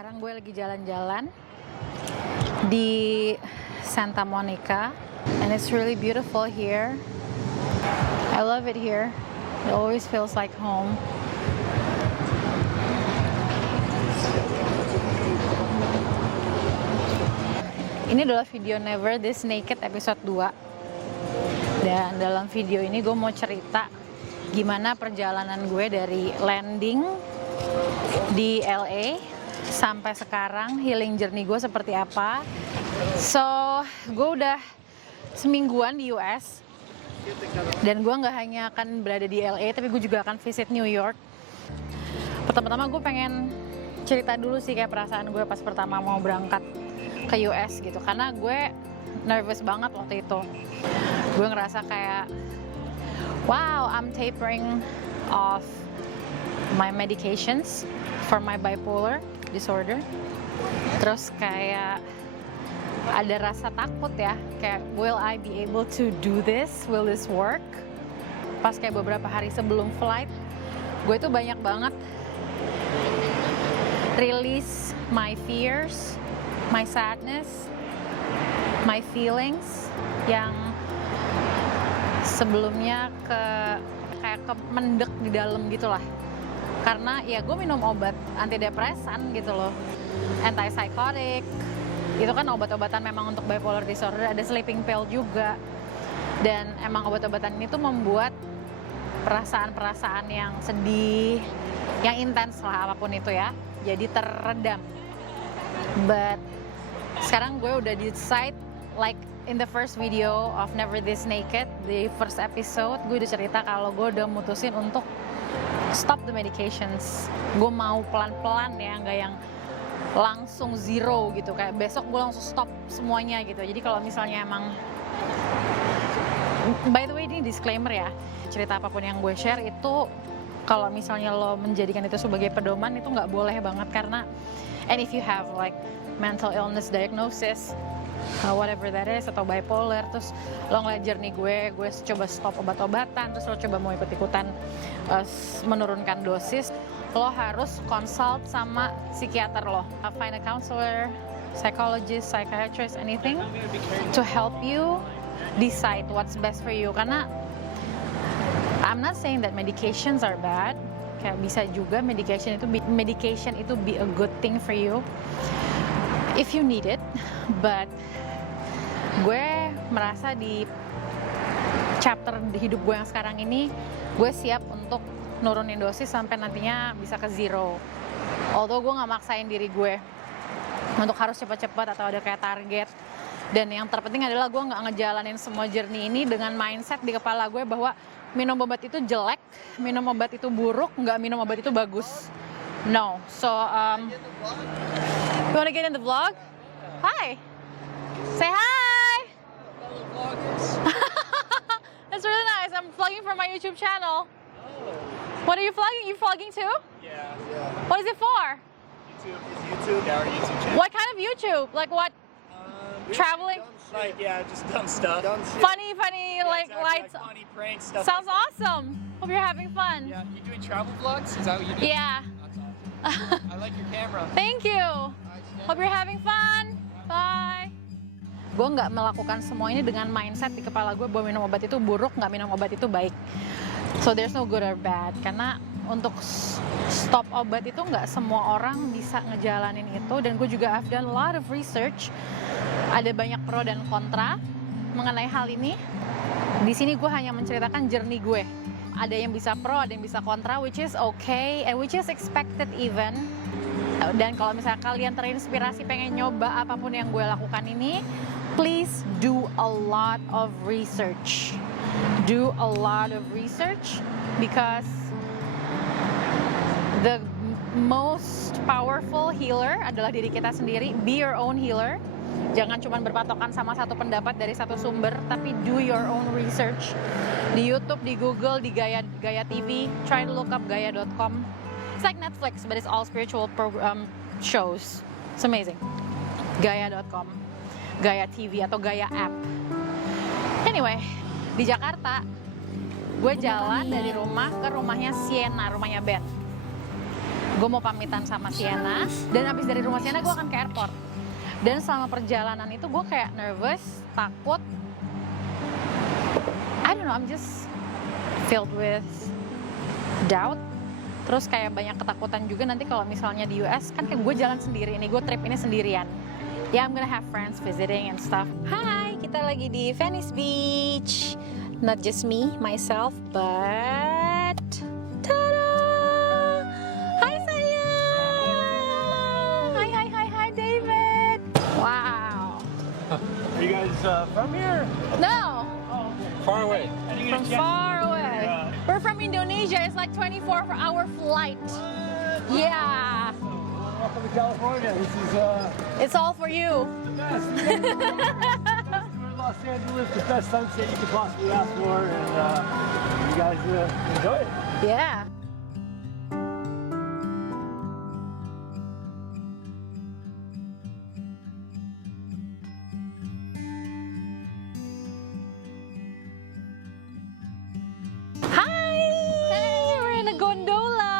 Sekarang gue lagi jalan-jalan di Santa Monica and it's really beautiful here. I love it here. It always feels like home. Ini adalah video Never This Naked episode 2. Dan dalam video ini gue mau cerita gimana perjalanan gue dari landing di LA sampai sekarang, healing journey gue seperti apa. So, gue udah semingguan di US dan gue nggak hanya akan berada di LA, tapi gue juga akan visit New York. Pertama-tama gue pengen cerita dulu sih kayak perasaan gue pas pertama mau berangkat ke US gitu, karena gue nervous banget waktu itu. Gue ngerasa kayak, wow, I'm tapering off my medications for my bipolar disorder. Terus kayak ada rasa takut ya, kayak will I be able to do this? Will this work? Pas kayak beberapa hari sebelum flight, gue tuh banyak banget release my fears, my sadness, my feelings yang sebelumnya kayak mendek di dalam gitulah. Karena ya gue minum obat antidepresan gitu loh, antipsychotic, itu kan obat-obatan memang untuk bipolar disorder, ada sleeping pill juga. Dan emang obat-obatan ini tuh membuat perasaan-perasaan yang sedih, yang intens lah apapun itu ya, jadi terredam. But sekarang gue udah decide, like in the first video of Never This Naked, the first episode, gue udah cerita kalau gue udah mutusin untuk stop the medications. Gue mau pelan-pelan ya, nggak yang langsung zero gitu, kayak besok gue langsung stop semuanya gitu. Jadi kalau misalnya emang, by the way ini disclaimer ya, cerita apapun yang gue share itu kalau misalnya lo menjadikan itu sebagai pedoman itu nggak boleh banget, karena and if you have like mental illness diagnosis, whatever that is, atau bipolar, terus lo ngeliat journey gue coba stop obat-obatan, terus lo coba mau ikut-ikutan menurunkan dosis, lo harus consult sama psikiater lo. Find a counselor, psychologist, psychiatrist, anything to help you decide what's best for you. Karena I'm not saying that medications are bad, kayak bisa juga medication itu be a good thing for you if you need it, but gue merasa di chapter di hidup gue yang sekarang ini, gue siap untuk nurunin dosis sampai nantinya bisa ke zero. Although gue nggak maksain diri gue untuk harus cepat-cepat atau ada kayak target. Dan yang terpenting adalah gue nggak ngejalanin semua journey ini dengan mindset di kepala gue bahwa minum obat itu jelek, minum obat itu buruk, nggak minum obat itu bagus. No. So, you wanna get in the vlog? Hi. Say hi. That's really nice. I'm vlogging for my YouTube channel. What are you vlogging? You vlogging too? Yeah. What is it for? YouTube, our YouTube channel. What kind of YouTube? Like what? Traveling? Like, yeah, just dumb stuff. Funny, Yeah, like exactly, lights. like funny pranks, stuff. Sounds like awesome. Hope you're having fun. that. Yeah, you doing travel vlogs? Is that what you do? Yeah. That's awesome. I like your camera. Thank you. Hope you're having fun. Bye. Gue nggak melakukan semua ini dengan mindset di kepala gue bahwa minum obat itu buruk, nggak minum obat itu baik. So there's no good or bad. Karena untuk stop obat itu nggak semua orang bisa ngejalanin itu. Dan gue juga I've done a lot of research. Ada banyak pro dan kontra mengenai hal ini. Di sini gue hanya menceritakan journey gue. Ada yang bisa pro, ada yang bisa kontra, which is okay and which is expected even. Dan kalau misalnya kalian terinspirasi pengen nyoba apapun yang gue lakukan ini, please do a lot of research. Do a lot of research because the most powerful healer adalah diri kita sendiri. Be your own healer. Jangan cuma berpatokan sama satu pendapat dari satu sumber, tapi do your own research. Di YouTube, di Google, di Gaya TV, try to look up gaya.com. It's like Netflix, but it's all spiritual shows. It's amazing. Gaya.com, Gaya TV atau Gaya app. Anyway, di Jakarta, gue jalan dari rumah ke rumahnya Sienna, rumahnya Ben. gue mau pamitan sama Sienna, dan abis dari rumah Sienna gue akan ke airport. Dan selama perjalanan itu gue kayak nervous, takut. I don't know, I'm just filled with doubt. Terus kayak banyak ketakutan juga nanti kalau misalnya di US, kan kayak gue jalan sendiri nih, gue trip ini sendirian. Yeah, I'm gonna have friends visiting and stuff. Hai, kita lagi di Venice Beach. Not just me, myself, but... Ta-da! Hai sayang! Hi, David! Wow! Are you guys from here? No! Oh, okay. Far away. And you From far away. Yeah. We're from Indonesia. It's like 24-hour flight. Yeah. Welcome to California. This is It's all for you. the best. We're in Los Angeles, the best sunset you could possibly ask for, and you guys enjoy it. Yeah. Hi! We're in a gondola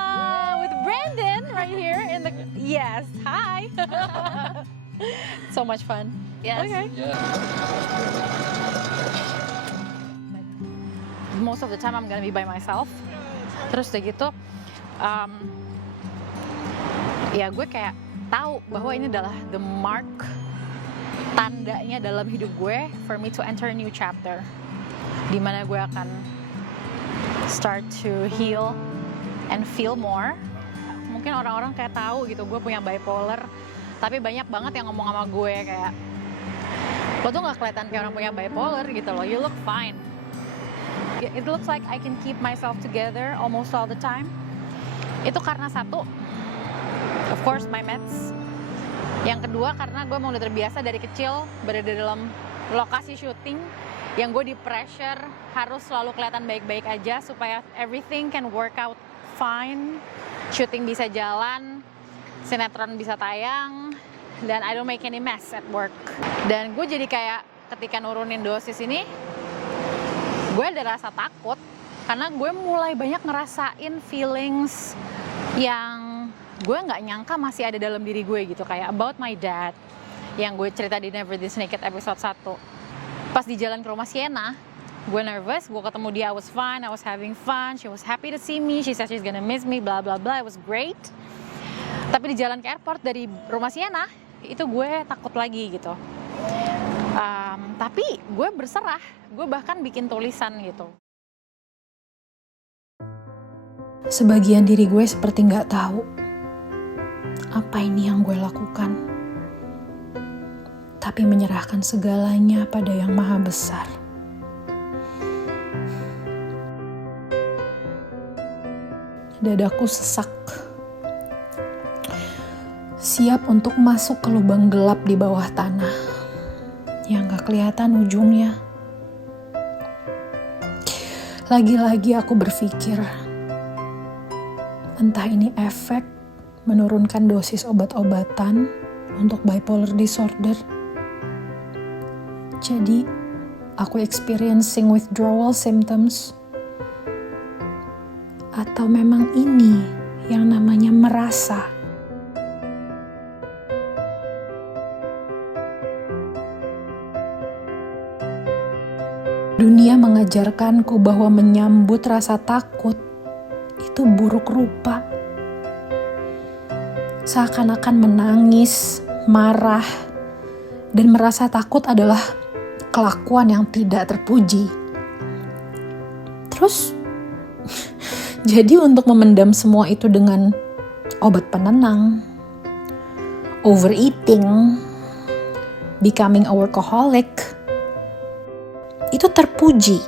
with Brandon right here in the... Yes, hi! So much fun. Yes. Okay. Yeah. Most of the time I'm gonna be by myself. Terus udah gitu, ya gue kayak tahu bahwa ini adalah the mark, tandanya dalam hidup gue for me to enter a new chapter, dimana gue akan start to heal and feel more. Mungkin orang-orang kayak tahu gitu gue punya bipolar, tapi banyak banget yang ngomong sama gue kayak, lo tuh nggak kelihatan kayak orang punya bipolar gitu loh, you look fine. It looks like I can keep myself together almost all the time. Itu karena satu, of course my meds. Yang kedua karena gue mau udah terbiasa dari kecil berada dalam lokasi syuting yang gue di pressure harus selalu kelihatan baik-baik aja supaya everything can work out fine. Syuting bisa jalan, sinetron bisa tayang, dan I don't make any mess at work. Dan gue jadi kayak ketika nurunin dosis ini, gue ada rasa takut karena gue mulai banyak ngerasain feelings yang gue nggak nyangka masih ada dalam diri gue gitu, kayak about my dad yang gue cerita di Never This Naked episode 1. Pas di jalan ke rumah Sienna, gue nervous, gue ketemu dia, I was fine, I was having fun, she was happy to see me, she said she's gonna miss me, blah blah blah, it was great. Tapi di jalan ke airport dari rumah Sienna, itu gue takut lagi gitu. Tapi gue berserah, gue bahkan bikin tulisan gitu. Sebagian diri gue seperti nggak tahu apa ini yang gue lakukan, tapi menyerahkan segalanya pada Yang Maha Besar. Dadaku sesak, siap untuk masuk ke lubang gelap di bawah tanah yang gak kelihatan ujungnya. Lagi-lagi aku berpikir, entah ini efek menurunkan dosis obat-obatan untuk bipolar disorder. Jadi, aku experiencing withdrawal symptoms. Atau memang ini yang namanya merasa. Dunia mengajarkanku bahwa menyambut rasa takut itu buruk rupa. Seakan-akan menangis, marah, dan merasa takut adalah kelakuan yang tidak terpuji. Terus, jadi untuk memendam semua itu dengan obat penenang, overeating, becoming a workaholic, itu terpuji.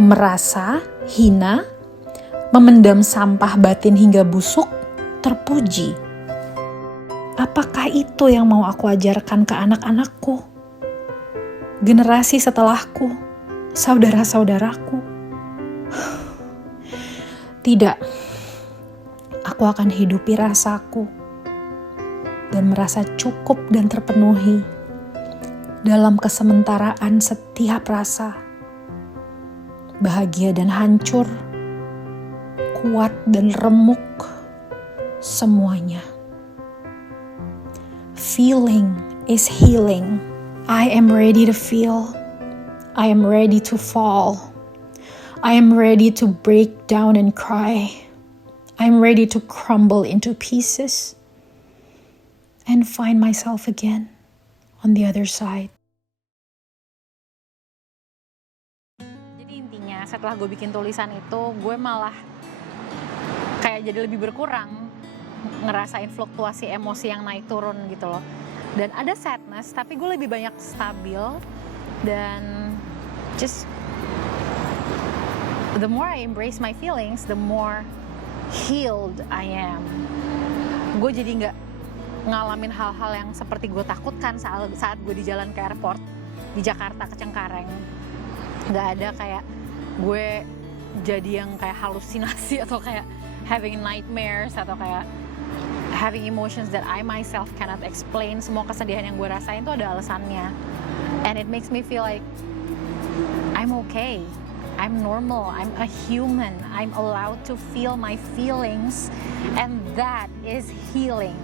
Merasa hina, memendam sampah batin hingga busuk, terpuji. Apakah itu yang mau aku ajarkan ke anak-anakku? Generasi setelahku, saudara-saudaraku? Tidak, aku akan hidupi rasaku dan merasa cukup dan terpenuhi dalam kesementaraan setiap rasa. bahagia dan hancur, kuat dan remuk, semuanya. Feeling is healing. I am ready to feel. I am ready to fall. I am ready to break down and cry. I am ready to crumble into pieces and find myself again on the other side. Jadi intinya setelah gue bikin tulisan itu, gue malah kayak jadi lebih berkurang ngerasain fluktuasi emosi yang naik turun gitu loh. Dan ada sadness, tapi gue lebih banyak stabil. Dan just the more I embrace my feelings, the more healed I am. Gue jadi nggak ngalamin hal-hal yang seperti gue takutkan saat gue di jalan ke airport di Jakarta ke Cengkareng. Nggak ada kayak gue jadi yang kayak halusinasi atau kayak having nightmares atau kayak having emotions that I myself cannot explain. Semua kesedihan yang gue rasain tuh ada alasannya, and it makes me feel like I'm okay. I'm normal, I'm a human, I'm allowed to feel my feelings, and that is healing.